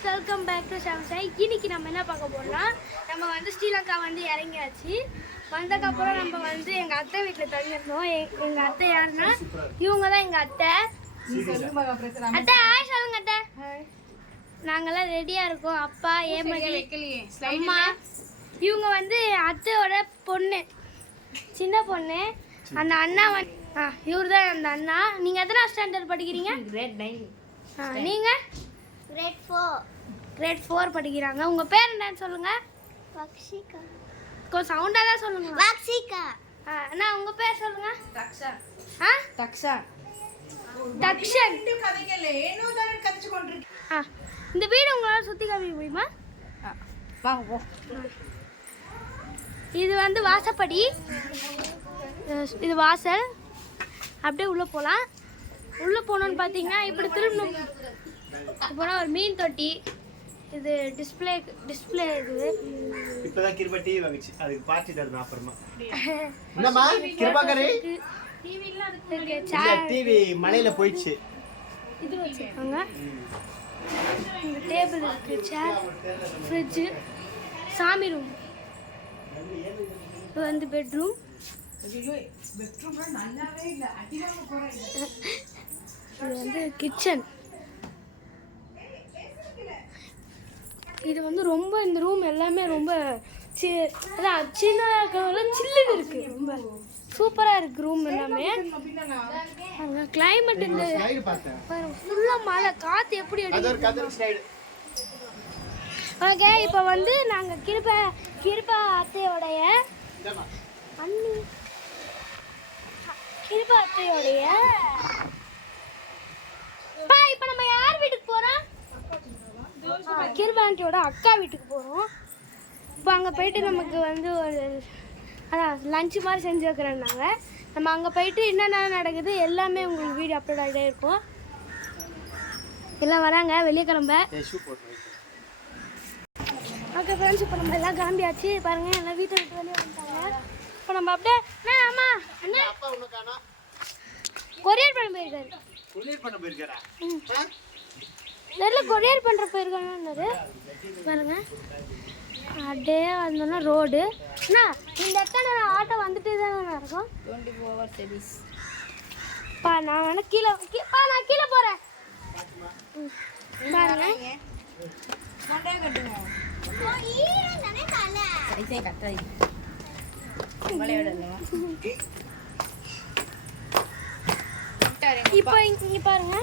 Friends, welcome back to Shamsai. இன்னைக்கு நம்ம என்ன பார்க்க போறோம்னா, நம்ம வந்து ஸ்ரீலங்கா வந்து இறங்கியாச்சு. வந்ததுக்கப்புறம் நம்ம வந்து எங்கள் அத்தை வீட்டில் தங்கியிருந்தோம். எங்கள் அத்தை யாருன்னா, இவங்க தான் எங்கள் அத்தை. அத்தை ஹாய் சொல்லுங்க அத்தை. நாங்கெல்லாம் ரெடியாக இருக்கோம். அப்பா ஏமதி அம்மா. இவங்க வந்து அத்தையோட பொண்ணு, சின்ன பொண்ணு. அந்த அண்ணா வந்து இவர் தான் அந்த அண்ணா. நீங்கள் எத்தனை ஸ்டாண்டர்ட் படிக்கிறீங்க? கிரேட் 9. நீங்கள்? கிரேட் 4 படிக்கிறாங்க. உங்க பேர் என்னன்னு சொல்லுங்க. வக்ஷிகா. சவுண்டா தான் சொல்லுங்க. வக்ஷிகா. அண்ணா உங்க பேர் சொல்லுங்க. தக்ஷா. தக்ஷா. தக்ஷன். இந்த வீடு உங்களால சுத்தி காமிக்க முடியுமா? வாங்க போ. இது வந்து வாசப்படி, இது வாசல். அப்படியே உள்ள போகலாம். உள்ள போனோன்னு பார்த்தீங்கன்னா இப்படி திரும்பணும். போனால் ஒரு மீன் தொட்டி. இது டிஸ்பிளே இருக்குது. இப்பதான் கிருபா டிவி வாங்குச்சு. அதுக்கு பார்ட்டி தரணும் அப்புறமா. என்னம்மா கிருபா கரே? டிவிலாம் இருக்கு. டிவி மலையில போயிடுச்சு. இது வச்சிருக்காங்க. இந்த டேபிள் இருக்கு, சேர், ஃப்ரிட்ஜ், சாமி ரூம். இது வந்து பெட்ரூம். இது வந்து கிச்சன். இது வந்து ரொம்ப, இந்த ரூம் எல்லாமே ரொம்ப அதான் சின்னதாக இருக்கிறதுல சில்லுன்னு இருக்கு. ரொம்ப சூப்பராக இருக்கு ரூம் எல்லாமே. அங்கே கிளைமேட் இந்த ஃபுல்லாக மழை, காற்று எப்படி அடிக்குது. ஓகே, இப்போ வந்து நாங்கள் கிருபா அத்தையோடைய அண்ணி, கிருபா அத்தையோடைய இப்போ நம்ம யார் வீட்டுக்கு போகிறோம்? கிருபா ஆண்டியோட அக்கா வீட்டுக்கு போகிறோம். இப்போ அங்கே போயிட்டு நமக்கு வந்து ஒரு அதான் லஞ்சு மாதிரி செஞ்சு வைக்கிறேன்னாங்க. நம்ம அங்கே போயிட்டு என்னென்ன நடக்குது எல்லாமே உங்களுக்கு வீடியோ அப்லோட் ஆகிட்டே இருக்கும். எல்லாம் வராங்க வெளியே கிளம்ப. ஓகே ஃப்ரெண்ட்ஸ், இப்போ நம்ம எல்லாம் கிளம்பியாச்சு. பாருங்கள், எல்லாம் வீட்டை விட்டு வெளியே வந்துட்டாங்க. இப்போ நம்ம அப்படியே அம்மா அண்ணா கொரியர் பண்ண போயிருக்காரு. தெரியல, கொரியர் பண்ணுற போயிருக்கானு பாருங்க. அப்படியே வந்தோன்னா ரோடு. அண்ணா இந்த இடத்துல ஆட்டோ வந்துட்டு தானே இருக்கும். 24 hours சர்வீஸ். நான் வேணா நான் கீழே போகிறேன் பாருங்க. இப்போ இங்கே பாருங்க,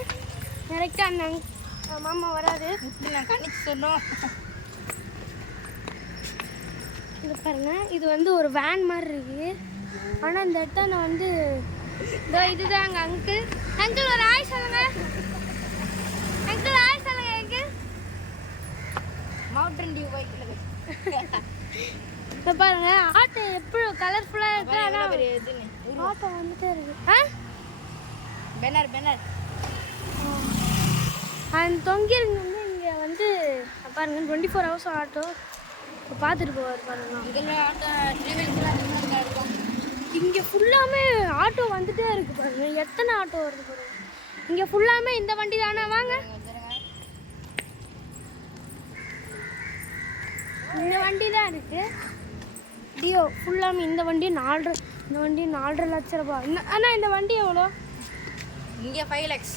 கரெக்டாக அந்த மாமா வராது. சொன்னோம். இது பாருங்க, இது வந்து ஒரு வேன் மாதிரி இருக்கு. ஆனால் இந்த இடத்த வந்து இதுதான் அங்கே அங்கிள் ஒரு ஆய் சொல்லுங்க. அங்கிள் ஆய் சொல்லுங்க. அங்கிள் மவுண்டன் டியூ பைக்கில் இப்போ பாருங்க, ஆட்டோ எப்படி கலர்ஃபுல்லாக இருக்கு. ஆனால் ஆட்டோ வந்துட்டே இருக்கு. பேனர் அந்த தொங்கிருங்க வந்து இங்கே வந்து பாருங்க 24 hours ஆட்டோ பார்த்துட்டு போவார் பாருங்க. இங்கே ஃபுல்லாமே ஆட்டோ வந்துட்டே இருக்கு பாருங்க. எத்தனை ஆட்டோ வருது பாருங்க. இங்கே ஃபுல்லாமே இந்த வண்டி தானே. வாங்க, இந்த வண்டி தான் இருக்கு. டியோ ஃபுல்லாமே இந்த வண்டி 4.5 லட்சம் ரூபாய். ஆனால் இந்த வண்டி எவ்வளோ? இங்கே 5 lakhs.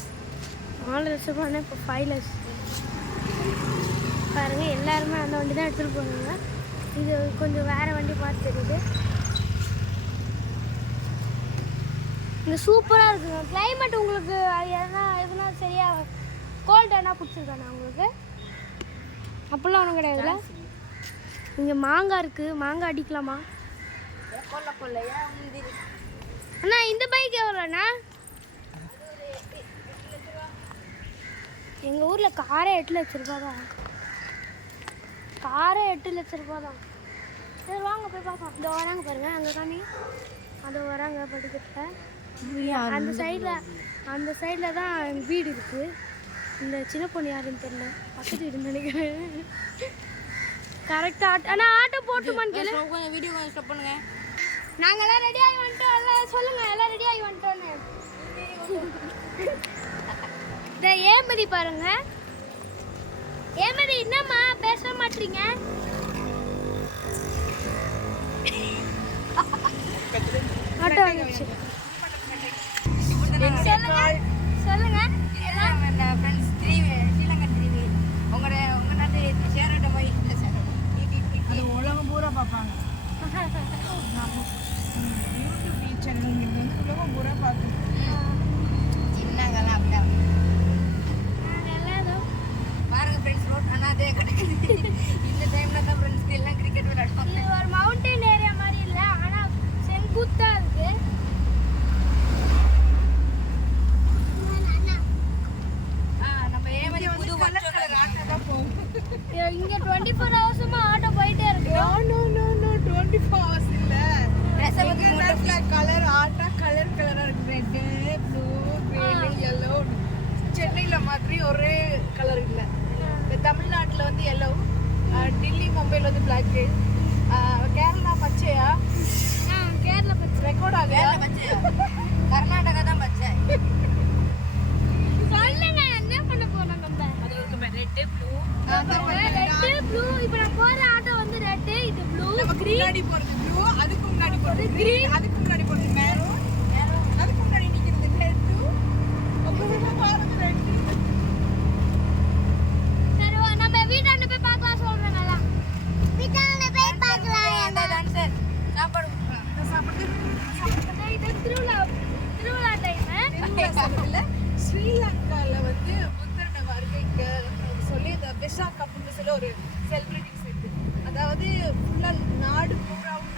4 லட்சம் ரூபாய்னா இப்போ 5 lakhs. பாருங்க, எல்லாருமே அந்த வண்டி தான் எடுத்துகிட்டு போனாங்க. இது கொஞ்சம் வேறு வண்டி பார்த்து தெரியுது. இங்கே சூப்பராக இருக்குங்க. கிளைமேட் உங்களுக்கு எதுனா சரியா கோல்டு என்ன பிடிச்சிருக்காண்ணா உங்களுக்கு? அப்படிலாம் ஒன்றும் கிடையாதுல்ல. இங்கே மாங்காய் இருக்குது, மாங்காய் அடிக்கலாமா? அண்ணா இந்த பைக் எவ்வளோண்ணா? எங்கள் ஊரில் காரே 8 லட்சம் ரூபா தான். காரே 8 லட்சம் ரூபா தான். சரி வாங்க போய் பார்க்கலாம். இந்த வராங்க பாருங்கள், அங்கே காமி அது வராங்க படிக்கட்ட. அந்த சைடில் தான் வீடு இருக்குது. இந்த சின்ன பொண்ணு யாருன்னு தெரியல, பக்கத்து வீடுன்னு நினைக்கிறேன். கரெக்டாக ஆனால் ஆட்டோ போட்டுமான்னு கேளு. கொஞ்சம் வீடியோ கொஞ்சம் ஸ்டாப் பண்ணுங்க. நாங்கள் எல்லாம் ரெடியாகி வந்துட்டோம். எல்லாம் சொல்லுங்கள், எல்லாம் ரெடியாகி வந்துட்டோன்னு. இந்த ஏமதி பாருங்க. ஏமதி என்னம்மா பேச மாட்டீங்க? ஆட்டோ வந்துச்சு. சொல்லுங்க உலகம் பூரா பார்ப்பாங்க. யூடியூப் சேனல் உலகம் பூரா பார்க்கணும். இது ஒரு மவுண்டன் ஏரியா மாதிரி இல்ல, ஆனா செங்குத்தா இருக்கு. இங்க 24 ஹவர்ஸுமா ஆட்டோ போயிட்டே இருக்கு. No, 24 hours இல்ல. கலர் ஆட்டா கலரா இருக்கு. Red, blue, green, yellow. சென்னையில மாதிரி ஒரே கலர் இல்ல. இந்த தமிழ்நாட்டுல வந்து yellow, டெல்லி மும்பைல வந்து black, கேரளா பச்சையா, கேரளா பச்சை ரெக்கார்ட் ஆகலையா? கர்நாடகா தான் பச்சை. சொல்லுங்க என்ன பண்ண போறோம் நம்ம? அது இருக்குமே ரெட், ப்ளூ. Red blue. இப்போ நான் போற ஆட்டோ வந்து ரெட், இது ப்ளூ, கிரீன். முன்னாடி போறது ப்ளூ, அதுக்கு முன்னாடி போறது கிரீன், அதுக்கு முன்னாடி போறது மெரூன், அதுக்கு முன்னாடி நிக்கிறது ரெட், அப்புறம் பாருங்க ரெட். சரி நம்ம வீட்டாண்ட போய் பார்க்கலாம் சொல்றேன்ல. வீட்டாண்ட போய் பார்க்கலாம். அந்த டான்சர் சாப்பாடு இது திருவிழா டைம். இல்ல ஸ்ரீலங்கால வந்து புத்தரோட வருகைக்கு சொல்லி இந்த விசாக் அப்படின்னு சொல்லி ஒரு செலிபிரிட்டிஸ் இருக்கு. அதாவது ஃபுல்லா நாடு பூராவும்